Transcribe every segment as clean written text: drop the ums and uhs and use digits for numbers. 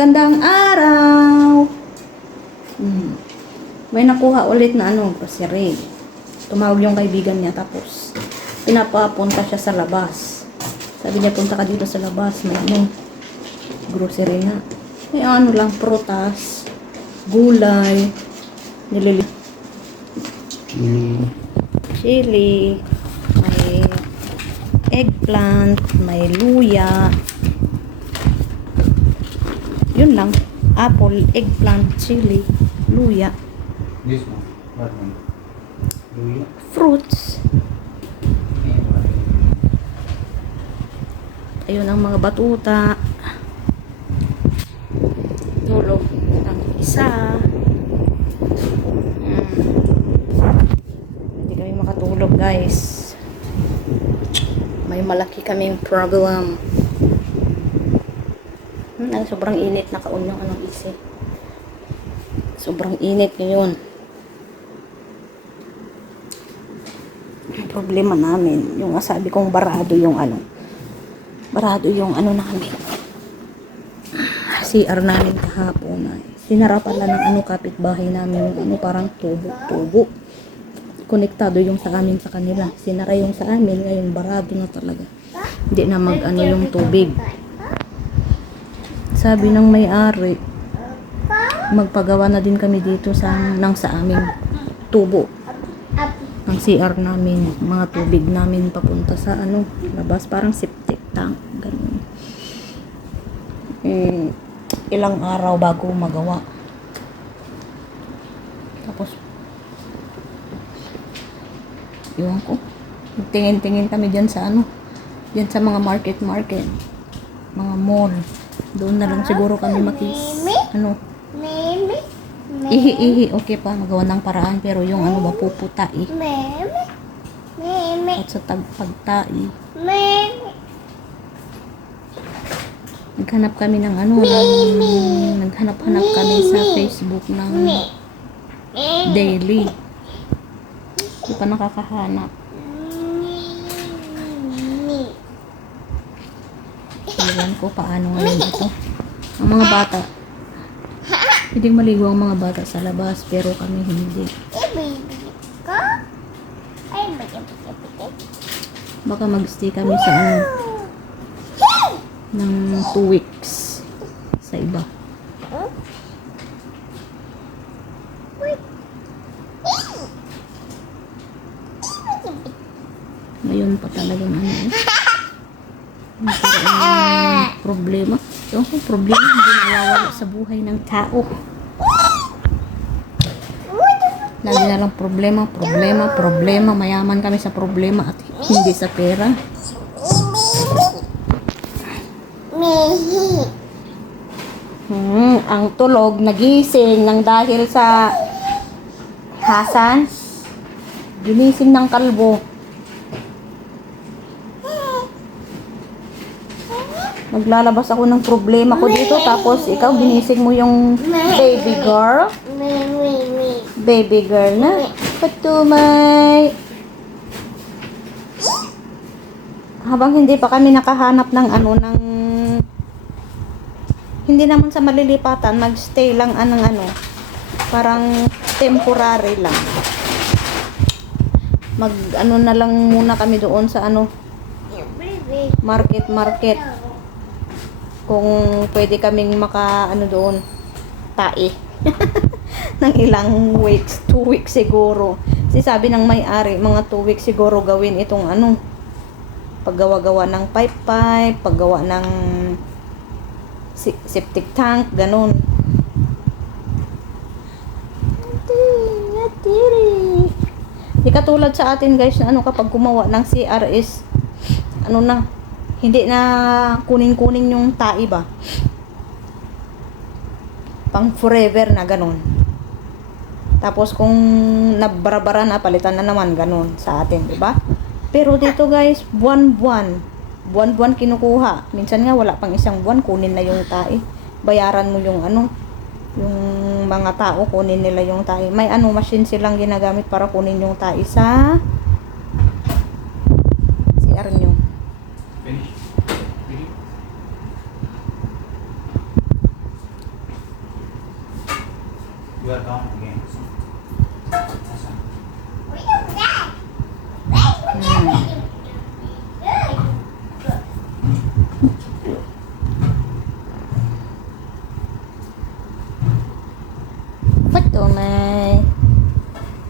magandang araw. May nakuha ulit na grocery. Tumawag yung kaibigan niya tapos pinapapunta siya sa labas. Sabi niya punta ka dito sa labas, may grocery na. May lang, prutas, gulay, chili, may eggplant, may luya. Yun lang. Apple, eggplant, chili, luya. This one. What one? Luya. Fruits. Ayun ang mga batuta. Tulog ang isa. Hindi kami makatulog, guys. May malaki kaming problem. Sobrang init, nakaon yung isip. Sobrang init ngayon. Ang problema namin, yung sabi kong barado yung namin. CR namin kahapon. Sinara pala ng kapitbahay namin, parang tubo. Konektado yung sa amin sa kanila. Sinara yung sa amin, ngayon barado na talaga. Hindi na yung tubig. Sabi ng may-ari, magpagawa na din kami dito sa aming tubo. Ang CR namin, mga tubig namin papunta sa labas, parang septic tank, ganun. Ilang araw bago magawa. Tapos, iwan ko, tingin-tingin kami dyan sa dyan sa mga market, mga mall. Doon na lang siguro kami ihi, okay pa, magawa ng paraan, pero yung puputai. At sa pagtai. Naghanap kami ng naghanap-hanap kami sa Facebook ng daily. Hindi pa nakakahanap. Iwan ko paano ngayon ito. Ang mga bata, hindi maligo ang mga bata sa labas, pero kami hindi. Baka mag-stay kami sa ng 2 weeks sa iba. Ngayon pa talaga problema. Yung problema hindi nawawala sa buhay ng tao. Lagi na lang problema. Mayaman kami sa problema at hindi sa pera. Ang tulog, nagising nang dahil sa Hasan. Ginising ng kalbo. Naglalabas ako ng problema ko dito, tapos ikaw ginising mo yung baby girl. Baby girl na. Patumay. Habang hindi pa kami nakahanap ng hindi naman sa malilipatan, magstay lang parang temporary lang. Na lang muna kami doon sa market. Kung pwede kaming doon, tai. ng ilang weeks, 2 weeks siguro. Kasi sabi ng may-ari, mga 2 weeks siguro gawin itong paggawa-gawa ng pipe, paggawa ng septic tank, ganun. Di katulad sa atin, guys, na kapag gumawa ng CR is hindi na kuning-kuning yung tai ba? Pang forever na ganun. Tapos kung nabarabara na, palitan na naman, ganun sa atin, di ba? Pero dito, guys, buwan-buwan kinukuha. Minsan nga wala pang isang buwan, kunin na yung tai. Bayaran mo yung yung mga tao, kunin nila yung tai. May machine silang ginagamit para kunin yung tai sa CR nyo. got down again. Nasaan? Ito may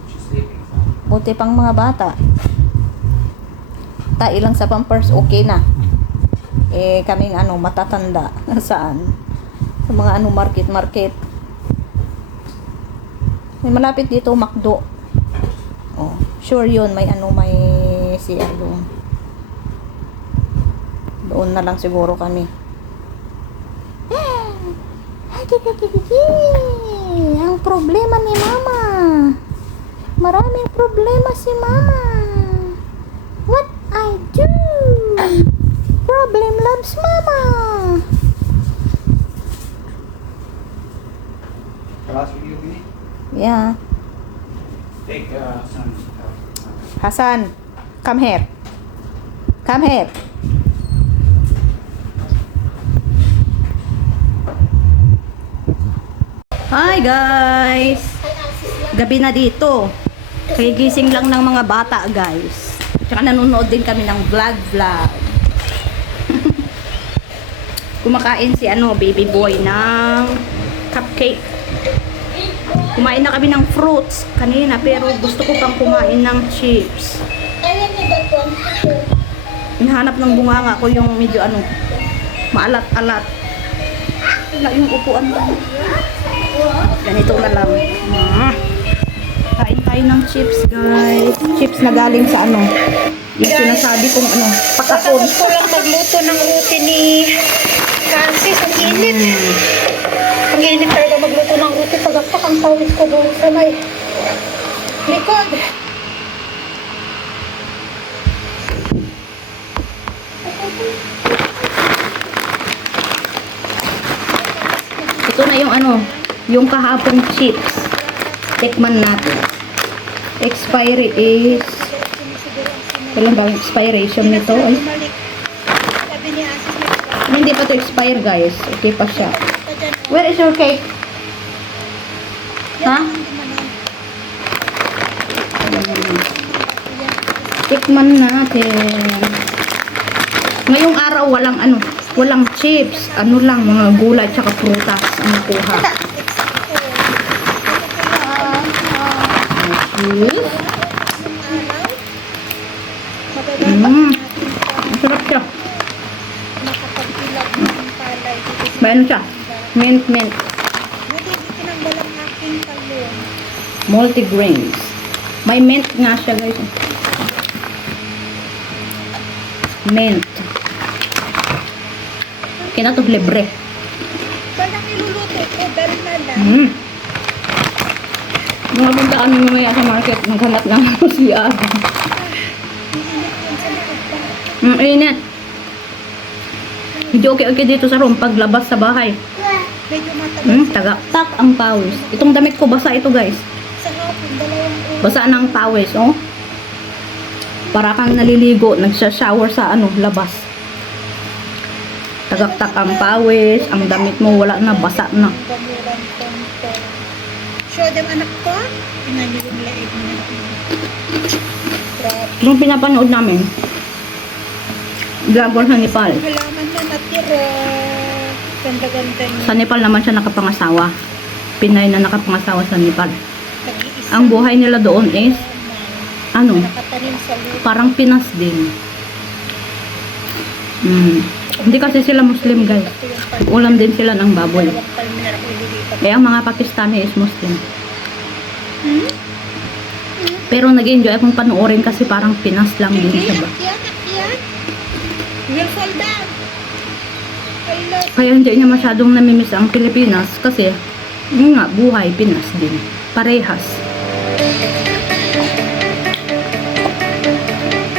She's sleeping. buti pang mga bata. Ilang sa Pampers, okay na. Eh, kaming matatanda. Saan? Sa mga market. May malapit dito, McDo. Oh, sure yun. May may CR doon. Doon na lang siguro kami. Ang problema ni Mama. Maraming problema si Mama. What I do? Problem loves Mama. Last video, Vinny? Yeah. Take some. Hasan, come here. Come here. Hi guys. Gabi na dito. Kagigising lang ng mga bata guys. Tsaka nanonood din kami ng vlog. Kumakain si baby boy ng cupcake. Kumain na kami ng fruits kanina pero gusto ko pang kumain ng chips. Hinahanap ng bunganga ko yung medyo maalat-alat. Wala yung upuan lang. Ganito na lang. Kain tayo ng chips guys. Chips na galing sa yung sinasabi kong pakapon. Tapos ko lang magluto ng roti ni Francis. Ang init. Ang init talaga magluto ng roti. Pagakpak ang pawis ko doon sa may likod. Ito na yung yung kahapong chips. Tikman natin. Expiry is kailan ba yung expiration nito? Ay, Sabi ni Asis, hindi pa to expire guys. Okay pa siya. Where is your cake? Ha? Tikman natin. Ngayong araw walang chips. Lang mga gulay tsaka prutas ang nakuha. Okay. Masarap siya. nakapagpilag ng palay. Mayroon siya. Mint. Hindi tinanggal ang aking talong. Multigrains. May mint nga siya guys. Mint. Kinato libre. Walang iluluto ko, dahil na lang. Mga puntaan mo mamaya sa market, maghanap ng CR. Init. Hindi okay dito sa room paglabas sa bahay. Medyo matagal. Tagaktak ang pawis. Itong damit ko basa ito guys. Sa hapon, 2 oras. Basa ng pawis, oh. Para kang naliligo, nagsha-shower sa labas. Tagaktak ang pawis, ang damit mo wala na, basa na. Gamuran tonton. Show them anak ko. Tingnan niyo yung laig niya. Grabe. Yung pinapanood namin, vlogger sa Nepal. Halaman na natira. Ganda-ganda niya. Sa Nepal naman siya nakapangasawa. Pinay na nakapangasawa sa Nepal. Nag-iisa Ang buhay nila doon is, nakatanim sa lupa. parang Pinas din. Hindi kasi sila Muslim guys. Ulam din sila ng baboy. Kaya ang mga Pakistani is Muslim. Pero nag-enjoy akong panoorin kasi parang Pinas lang din siya ba. Yan. Will fall down. I love Kaya hindi niya masyadong namimiss ang Pilipinas kasi yun nga, buhay Pinas din. Parehas.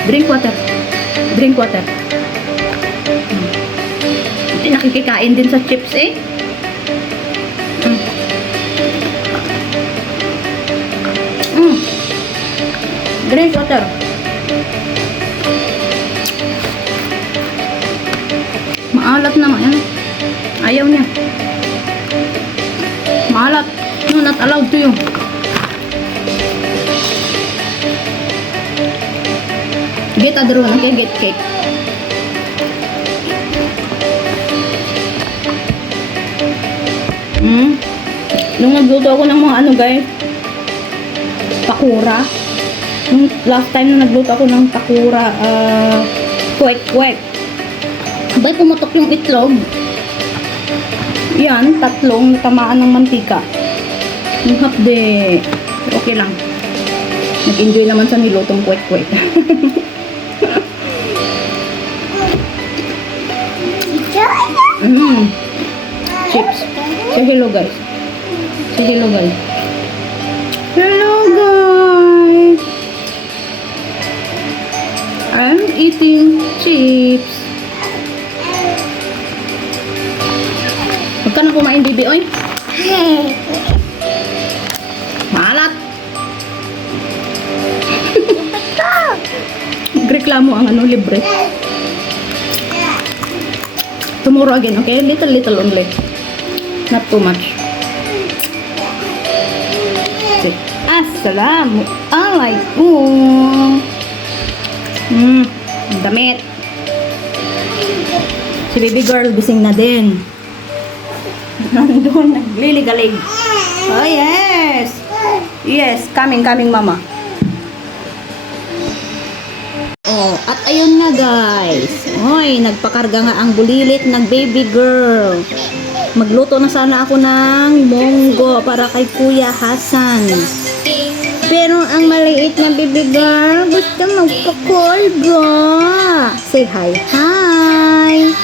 Drink water. Hindi nakikikain din sa chips eh. Drink water. Maalat naman yan. Ayaw niya. Maalat. Allowed to you. Get other one, okay? Get cake. Nung nagluto ako ng mga ano guys, pakura. Nung last time na nagluto ako ng pakura, kwek-kwek. Abay, pumutok yung itlog. Yan, tatlong tamaan ng mantika. Yung hapde. Okay lang. Nag-enjoy naman sa nilutong kwek-kwek. Chips. Say hello guys. Say hello guys. Hello guys. I'm eating chips. Huwag ka na kumain, baby, oy. Malat. Reklamo ang ano, libre. Tomorrow again, okay? Little only. Not too much. Assalamualaikum. Damit. Si baby girl, gising na din. Nandun, nagliligalig. Oh, yes. Yes, coming, mama. Oh, at ayun na guys. Hoy, nagpakarga nga ang bulilit ng baby girl. Magluto na sana ako ng monggo para kay Kuya Hasan. Pero ang maliit na baby girl gusto magpakarga. Say hi. Hi.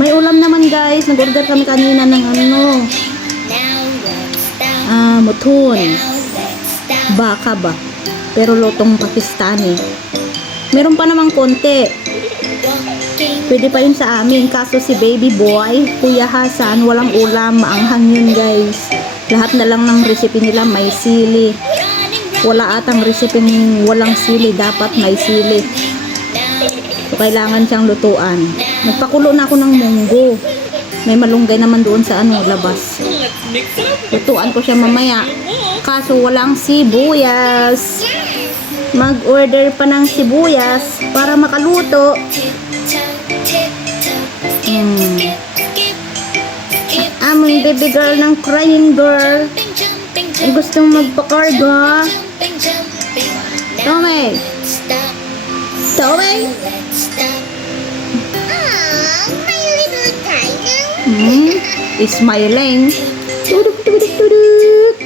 May ulam naman guys. Nag-order kami kanina ng ano. Muton. Baka ba? Pero lutong Pakistani. Meron pa namang konti. Pwede pa yun sa amin. Kaso si baby boy, Kuya Hasan, walang ulam. Maanghang yun guys. Lahat na lang ng recipe nila may sili. Wala atang recipe walang sili. Dapat may sili. So, kailangan siyang lutuan. Nagpakulo na ako ng munggo. May malunggay naman doon sa ano, labas. Lutuan ko siya mamaya. Kaso walang sibuyas. Mag-order pa ng sibuyas para makaluto. Aming baby girl ng crying girl. Gustong magpakarga. Tommy. Tommy. Smiling. Tuduk, tuduk, tuduk.